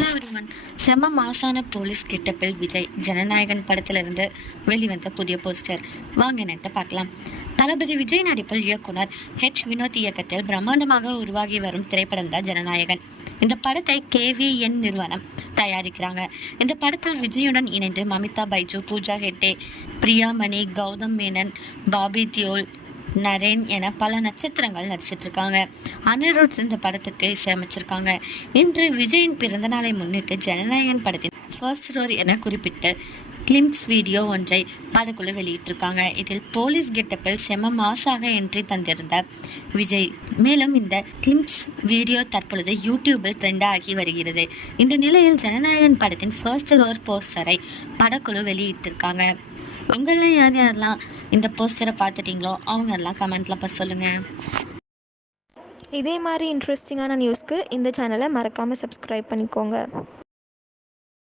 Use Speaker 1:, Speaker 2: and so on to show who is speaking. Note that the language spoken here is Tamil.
Speaker 1: ஹலோ everyone செம்ம மாசான போலீஸ் கெட்டப்பில் விஜய் ஜனநாயகன் படத்திலிருந்து வெளிவந்த புதிய போஸ்டர். வாங்க நட்டு பார்க்கலாம். தளபதி விஜய் நடிப்பில் இயக்குனர் ஹெச் வினோத் இயக்கத்தில் பிரம்மாண்டமாக உருவாகி வரும் திரைப்படம் தான் ஜனநாயகன். இந்த படத்தை கேவிஎன் நிறுவனம் தயாரிக்கிறாங்க. இந்த படத்தில் விஜயுடன் இணைந்து மமிதா பைஜு பூஜா ஹெட்டே பிரியாமணி கௌதம் மேனன் பாபி தியோல் நரேன் என பல நட்சத்திரங்கள் நடிச்சிட்ருக்காங்க. அனிருத் இந்த படத்துக்கு இசையமைச்சிருக்காங்க இன்று விஜயின் பிறந்த நாளை முன்னிட்டு ஜனநாயகன் படத்தின் ஃபர்ஸ்ட் ரோர் என குறிப்பிட்டு கிளிம்ஸ் வீடியோ ஒன்றை படக்குழு வெளியிட்டிருக்காங்க இதில் போலீஸ் கெட்டப்பில் செம மாசாக என்ட்ரி தந்திருந்த விஜய். மேலும் இந்த கிளிம்ஸ் வீடியோ தற்பொழுது யூடியூபில் ட்ரெண்ட் ஆகி வருகிறது. இந்த நிலையில் ஜனநாயகன் படத்தின் ஃபர்ஸ்ட் ரோர் போஸ்டரை படக்குழு வெளியிட்டிருக்காங்க உங்களில் யார் யாரெல்லாம் இந்த போஸ்டரை பார்த்துட்டிங்களோ அவங்க எல்லாம் கமெண்ட்ல இப்போ சொல்லுங்கள்
Speaker 2: இதே மாதிரி இன்ட்ரெஸ்டிங்கான நியூஸ்க்கு இந்த சேனலை மறக்காமல் சப்ஸ்கிரைப் பண்ணிக்கோங்க.